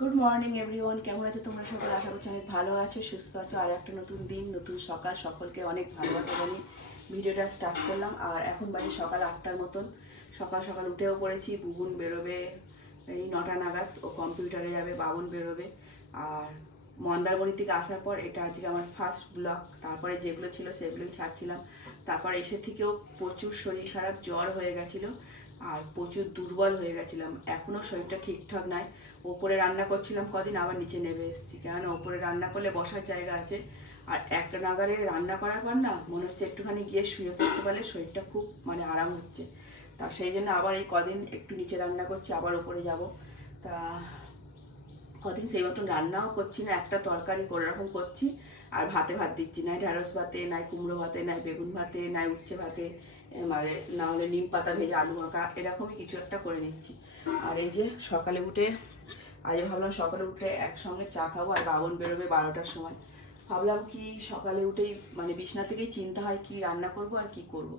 Good morning everyone কেমন আছো তোমরা সকলে? আশা করছি অনেক ভালো আছো, সুস্থ আছো। আর একটা নতুন দিন, নতুন সকাল। সকলকে অনেক ভালোবাসা জানি ভিডিওটা স্টার্ট করলাম। আর এখন বাজে সকাল আটটার মতন। সকাল সকাল উঠেও পড়েছি, বুবুন বেরোবে এই নটা নাগাদ। ও কম্পিউটারে যাবে, বাবন বেরোবে। আর মন্দারমণি থেকে আসার পর এটা আজকে আমার ফার্স্ট ব্লগ তারপরে যেগুলো ছিল সেগুলোই ছাড়ছিলাম। তারপর এসে থেকেও প্রচুর শরীর খারাপ, জ্বর হয়ে গেছিল। আর প্রচুর দুর্বল হয়ে গেছিলাম। এখনও শরীরটা ঠিকঠাক নাই। ওপরে রান্না করছিলাম কদিন, আবার নিচে নেমে এসেছি। কেননা ওপরে রান্না করলে বসার জায়গা আছে। আর এক নাগারে রান্না করার পর না, মনে হচ্ছে একটুখানি গিয়ে শুয়ে পড়তে পারলে শরীরটা খুব মানে আরাম হচ্ছে। তা সেই জন্য আবার এই কদিন একটু নিচে রান্না করছি, আবার ওপরে যাব। তা কদিন সেই মতন রান্নাও করছি না, একটা তরকারি করে রকম করছি। আর ভাতে ভাত দিচ্ছি, নাই ঢ্যাঁড়স ভাতে, নাই কুমড়ো ভাতে, নাই বেগুন ভাতে, নাই উচ্ছে ভাতে মানে না হলে নিম পাতা ভেজে আলু মাখা, এরকমই কিছু একটা করে নিচ্ছি। আর এই যে সকালে উঠে আজ ভাবলাম সকালে উঠে একসঙ্গে চা খাব, আর বাবন বেরোবে বারোটার সময়। ভাবলাম কি সকালে উঠেই মানে বিছনা থেকেই চিন্তা হয় কি রান্না করব আর কি করব।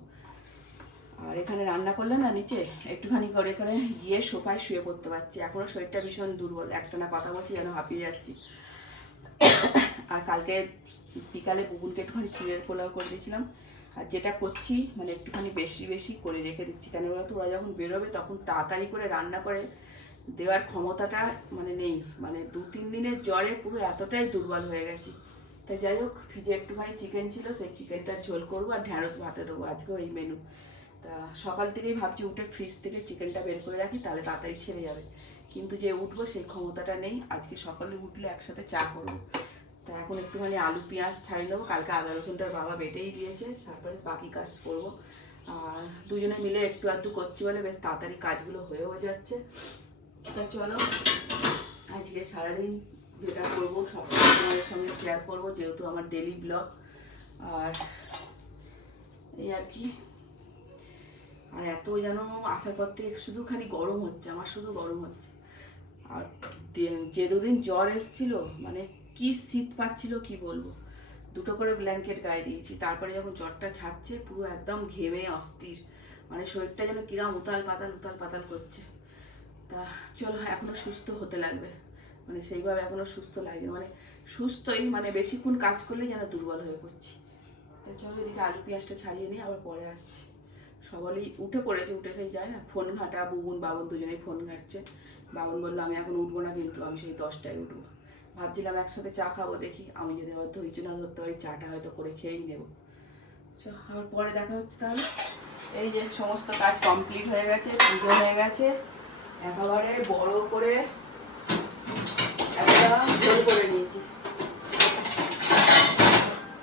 আর এখানে রান্না করলে না নিচে একটুখানি করে এখানে গিয়ে সোফায় শুয়ে পড়তে পারছি এখনও শরীরটা ভীষণ দুর্বল একটা না কথা বলছি যেন হাঁপিয়ে যাচ্ছি। কালকে বিকালে বুবুনকে একটুখানি চিড়ের পোলাও করে দিয়েছিলাম। আর যেটা করছি মানে একটুখানি বেশি বেশি করে রেখে দিচ্ছি। কেন বলতো, ওরা যখন বেরোবে তখন তাড়াতাড়ি করে রান্না করে দেওয়ার ক্ষমতাটা মানে নেই। মানে দু তিন দিনের জ্বরে পুরো এতটাই দুর্বল হয়ে গেছি। তাই যাই হোক, ফ্রিজে একটুখানি চিকেন ছিল, সেই চিকেনটার ঝোল করব আর ঢ্যাঁড়স ভাতে দেবো আজকে ওই মেনু তা সকাল থেকেই ভাবছি উঠে ফ্রিজ থেকে চিকেনটা বের করে রাখি, তাহলে তাড়াতাড়ি ছেড়ে যাবে। কিন্তু যে উঠবো সেই ক্ষমতাটা নেই। আজকে সকালে উঠলে একসাথে চা করব। তা এখন একটুখানি আলু, পেঁয়াজ ছাড়ি নেব। কালকে আদা, রসুনটার বাবা বেটেই দিয়েছে, তারপরে বাকি কাজ করব। আর দুজনে মিলে একটু আধটু করছি বলে বেশ তাড়াতাড়ি কাজগুলো হয়েও যাচ্ছে। তা চলো, আজকে সারাদিন যেটা করব, সব সঙ্গে শেয়ার করব, যেহেতু আমার ডেলি ব্লগ আর এই আর কি। আর এত যেন আসার পর থেকে শুধু খালি গরম হচ্ছে, আমার শুধু গরম হচ্ছে। আর যে দুদিন জ্বর এসেছিল মানে কি শীত পাচ্ছিল কি বলব? দুটো করে ব্ল্যাঙ্কেট গায়ে দিয়েছি। তারপরে যখন জ্বরটা ছাড়ছে, পুরো একদম ঘেমে অস্থির। মানে শরীরটা যেন কিরাম উতাল পাতাল উতাল পাতাল করছে। তা চলো, এখনও সুস্থ হতে লাগবে। মানে সেইভাবে এখনও সুস্থ লাগে মানে সুস্থই মানে বেশিক্ষণ কাজ করলে যেন দুর্বল হয়ে পড়ছি। তা চলো, এদিকে আলু পেঁয়াজটা ছাড়িয়ে নিয়ে আবার পরে আসছি। সবারই উঠে পড়েছে, উঠে সেই যায় না, ফোন ঘাটা, বুবুন, বাবন দুজনেই ফোন ঘাটছে। বাবন বলল, আমি এখন উঠবো না কিন্তু, আমি সেই দশটায় উঠবো। ভাবছিলাম একসাথে চা খাব, দেখি আমি যদি আবার ধৈর্য না ধরতে পারি, চাটা হয়তো করে খেয়েই নেব। চ আবার পরে দেখা হচ্ছে তাহলে। এই যে সমস্ত কাজ কমপ্লিট হয়ে গেছে, পুজো হয়ে গেছে। একেবারে বড় করে একটা করে নিয়েছি।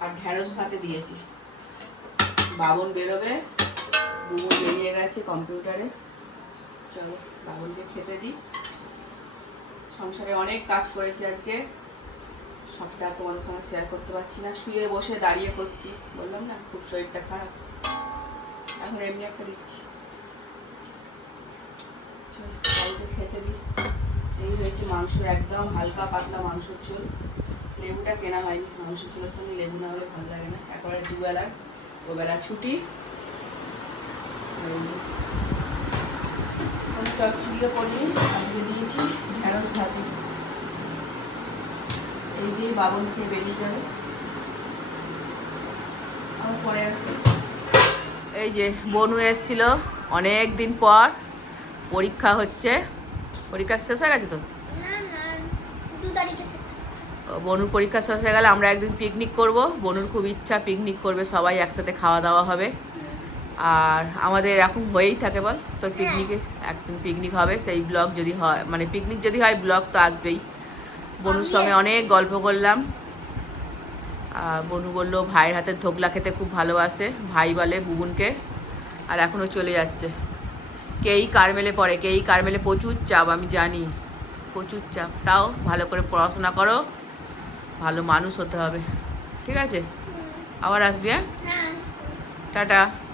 আর ঢ্যাঁড়স ভাতে দিয়েছি। বাবন বেরোবে বুবু বেরিয়ে গেছে কম্পিউটারে চলো, বাবনকে খেতে দিই। সংসারে অনেক কাজ করেছি আজকে। সবটা তোমাদের সঙ্গে শেয়ার করতে পারছি না। শুয়ে বসে দাঁড়িয়ে করছি। বললাম না, খুব শরীরটা খারাপ। এখন এমনি একটা দিচ্ছি। চলো খেতে দিই। এই হয়েছে মাংস একদম হালকা পাতলা মাংসের ঝোল। লেবুটা কেনা হয়নি। মাংসের ঝোলের সঙ্গে লেবু না হলে ভালো লাগে না। একবারে দুবেলার। ওবেলা ছুটি। চচ্চড়িও করিনি, আজকে দিয়েছি। ঢেঁড়স ভাতে এই দিয়ে বাবন খেয়ে বেরিয়ে যাবে। আমার পরে আসছে। এই যে বনু এসেছিল অনেক দিন পর পরীক্ষা হচ্ছে। পরীক্ষা শেষ হয়ে গেছে তো? না না দু তারিখে শেষ বনুর পরীক্ষা শেষ হয়ে গেলে আমরা একদিন পিকনিক করব। বনুর খুব ইচ্ছা পিকনিক করবে সবাই একসাথে খাওয়া দাওয়া হবে। আর আমাদের এরকম হয়েই থাকে বল তোর পিকনিকে একদিন পিকনিক হবে সেই ব্লগ যদি হয় মানে পিকনিক যদি হয় ব্লগ তো আসবেই। বনুর সঙ্গে অনেক গল্প করলাম। আর বনু বলল ভাইয়ের হাতের ধোকলা খেতে খুব ভালোবাসে ভাই বলে বুবুনকে আর এখনও চলে যাচ্ছে। কেই কারমেলে পড়ে কেই কারমেলে প্রচুর চাপ আমি জানি। প্রচুর চাপ তাও ভালো করে পড়াশোনা করো ভালো মানুষ হতে হবে। ঠিক আছে? আবার আসবি হ্যাঁ? হ্যাঁ টাটা।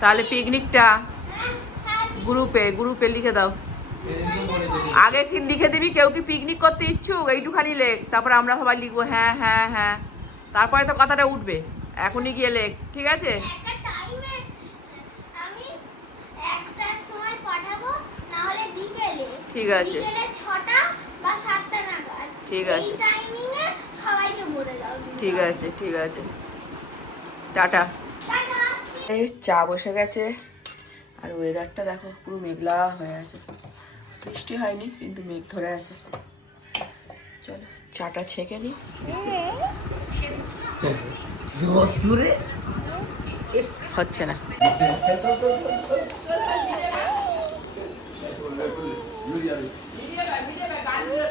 তাহলে পিকনিকটা গ্রুপে গ্রুপে লিখে দাও। আগে লিখে দিবি? কেউ কি পিকনিক করতে ইচ্ছুক? এইটুখানি লেখ। তারপর আমরা সবাই লিখব হ্যাঁ হ্যাঁ হ্যাঁ। তারপরে তো কথাটা উঠবে। এখনই গিয়ে লেখ ঠিক আছে? ঠিক আছে। ঠিক আছে। ঠিক আছে ঠিক আছে। টাটা। এই চা বসে গেছে। আর ওয়েদারটা দেখো পুরো মেঘলা হয়ে আছে। বৃষ্টি হয়নি কিন্তু মেঘ ধরে আছে। চলো চাটা ছেঁকে নি হচ্ছে না। দুধ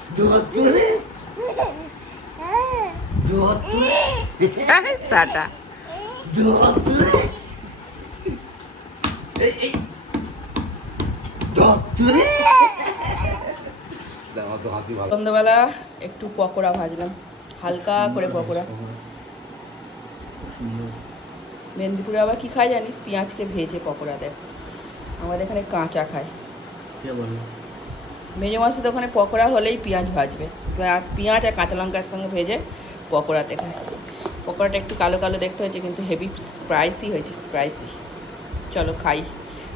সাটা। ভালো। সন্ধ্যাবেলা একটু পকোড়া ভাজলাম হালকা করে পকোড়া। মেদিনীপুরে আবার কি খায় জানিস? পেঁয়াজকে ভেজে পকোড়া দেয়। আমাদের এখানে কাঁচা খায়। মেজো মাসের দোকানে পকোড়া হলেই পেঁয়াজ ভাজবে। পেঁয়া- পেঁয়াজ আর কাঁচা লঙ্কার সঙ্গে ভেজে পকোড়াতে খায় পকোড়াটা একটু কালো কালো দেখতে হয়েছে, কিন্তু হেভি স্প্রাইসি হয়েছে স্প্রাইসি চলো খাই।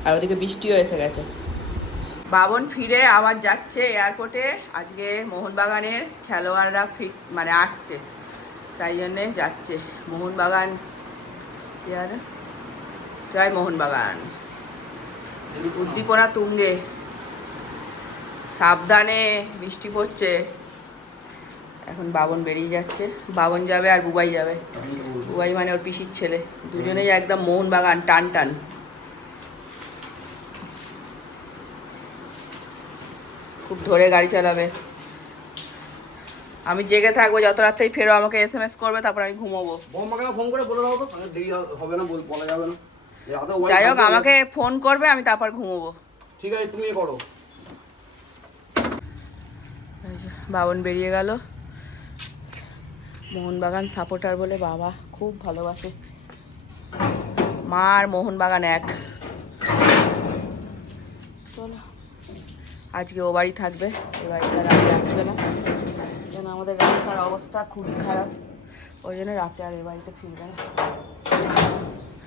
আর ওদিকে বৃষ্টিও এসে গেছে। বাবন ফিরে, আবার যাচ্ছে এয়ারপোর্টে আজকে মোহনবাগানের খেলোয়াড়রা ফিট মানে আসছে। তাই জন্যে যাচ্ছে। মোহনবাগান ইয়ার জয় মোহনবাগান। উদ্দীপনা তুঙ্গে। সাবধানে বৃষ্টি পড়ছে। এখন বাবন বেরিয়ে যাচ্ছে। বাবন যাবে আর বুবাই যাবে। বুবাই মানে ওর পিসির ছেলে। দুজনেই একদম মোহনবাগান টান টান। খুব ধরে গাড়ি চালাবে। আমি জেগে থাকব যত রাত্রেই ফেরো আমাকে এস এম এস করবে তারপর আমি ঘুমোবো। ফোন করে বলে দাও দেরি হবে না বলা যাবে না। যাই হোক আমাকে ফোন করবে আমি তারপর ঘুমোবো। ঠিক আছে তুমি করো এই যে, বাবন বেরিয়ে গেল। মোহনবাগান সাপোর্টার বলে বাবা খুব ভালোবাসে। মা আর মোহনবাগান এক। চলো, আজকে ও বাড়ি থাকবে, এ বাড়িতে রাতে আসবে না। যেন আমাদের রাস্তার অবস্থা খুবই খারাপ। ওই জন্য রাতে আর এ বাড়িতে ফিরবে না।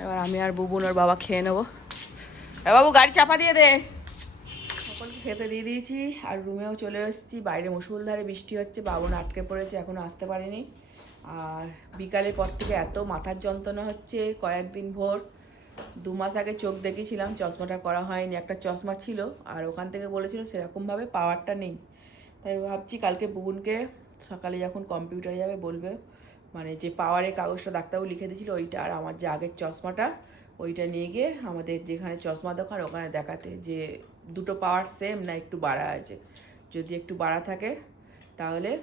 এবার আমি আর বুবুন ওর বাবা খেয়ে নেব। এ বাবু, গাড়ি চাপা দিয়ে দে। সকলকে খেতে দিয়ে দিয়েছি আর রুমেও চলে এসেছি। বাইরে মুসুলধারে বৃষ্টি হচ্ছে, বাবন আটকে পড়েছে, এখনও আসতে পারেনি। আর বিকালের পর থেকে এত মাথার যন্ত্রণা হচ্ছে, কয়েকদিন ভোর, দু মাস আগে চোখ দেখিয়েছিলাম চশমাটা করা হয়নি, একটা চশমা ছিল, আর ওখান থেকে বলেছিল সেরকমভাবে পাওয়ারটা নেই। তাই ভাবছি কালকে বুবুনকে সকালে যখন কম্পিউটারে যাবে বলবে মানে যে পাওয়ারের কাগজটা ডাক্তারবাবু লিখে দিয়েছিল ওইটা, আর আমার যে আগের চশমাটা ওইটা নিয়ে গিয়ে আমাদের যেখানে চশমা দোকান, ওখানে দেখাতে যে দুটো পাওয়ার সেম না একটু বাড়া আছে। যদি একটু বাড়া থাকে, তাহলে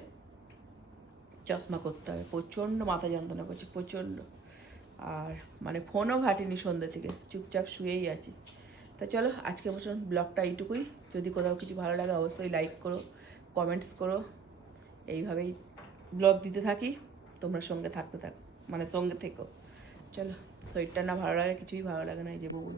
চশমা করতে হবে। প্রচণ্ড মাথা যন্ত্রণা করছে, প্রচণ্ড। আর মানে ফোনও ঘাটিনি সন্ধ্যে থেকে, চুপচাপ শুয়েই আছি। তা চলো, আজকে বছর ব্লগটা এইটুকুই। যদি কোথাও কিছু ভালো লাগে, অবশ্যই লাইক করো কমেন্টস করো। এইভাবেই ব্লগ দিতে থাকি, তোমরা সঙ্গে থাকতে থাকো মানে সঙ্গে থেকো। চলো। শরীরটা না ভালো লাগে কিছুই ভালো লাগে না এই যে বউন